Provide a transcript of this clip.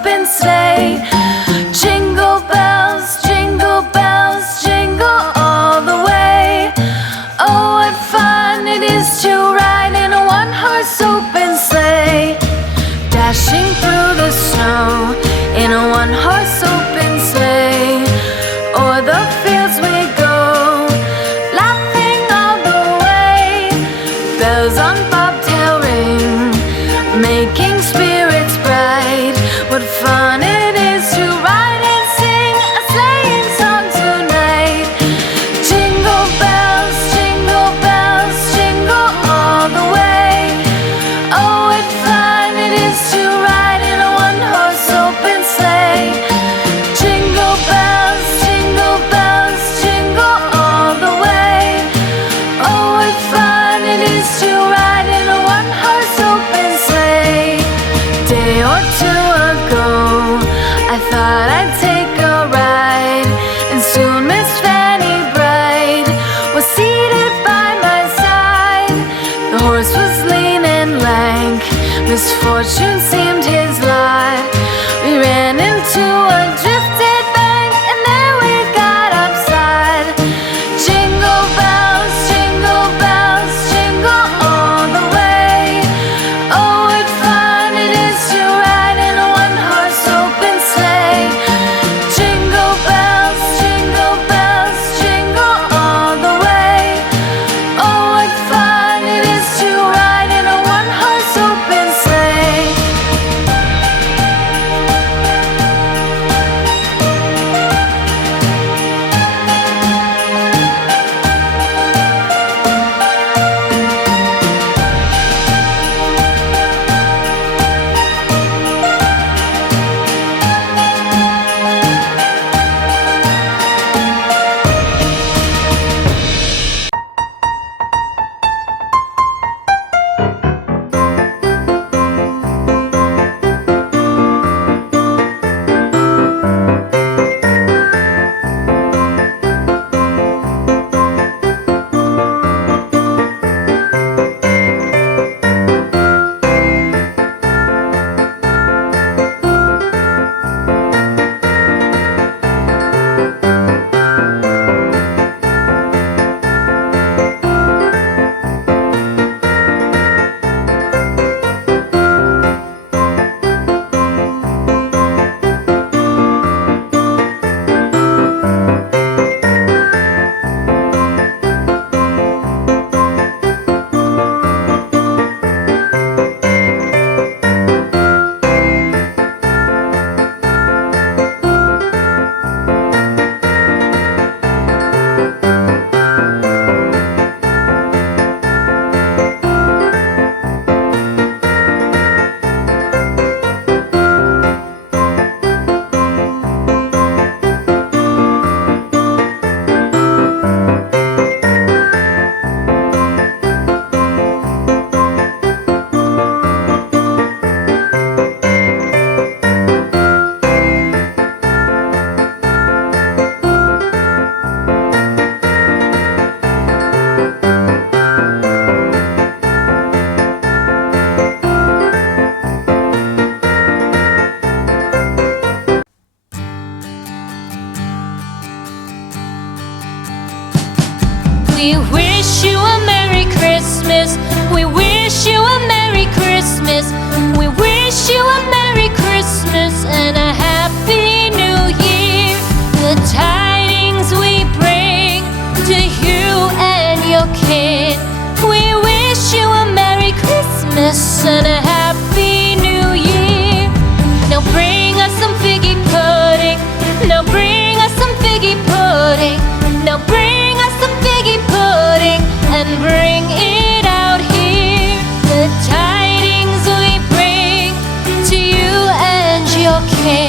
open sleigh. Jingle bells, jingle all the way. Oh, what fun it is to ride in a one-horse open sleigh. Dashing through the snow in a one-horse open sleigh. O'er the fields we go, laughing all the way. Bells on bobtail ring, making spirits bright. What fun it is to ride and sing a sleighing song tonight. Jingle bells, jingle all the way. Oh, what fun it is to ride in a one-horse open sleigh. Jingle bells, jingle all the way. Oh, what fun it is to ride in a one-horse open sleigh. Day or two ago, I thought I'd take a ride, and soon Miss Fanny Bright was seated by my side. The horse was lean and lank, misfortune seemed his lot. We ran into a drifted bank, and there we got upside. Jingle bells, jingle all the way. Oh, what fun it is to ride in a one-horse open sleigh. Jingle bells, jingle all the way. Oh, what fun it is to ride in a one-horse open sleigh. We wish you a Merry Christmas. We wish you a Merry Christmas. We wish you a Merry Christmas and a Happy New Year. The tidings we bring to you and your kin. We wish you a Merry Christmas and a Happy New Year. Now bring us some figgy pudding. Now bring us some figgy pudding. Now bring us some figgy pudding and bring it out here. The tidings we bring to you and your kin.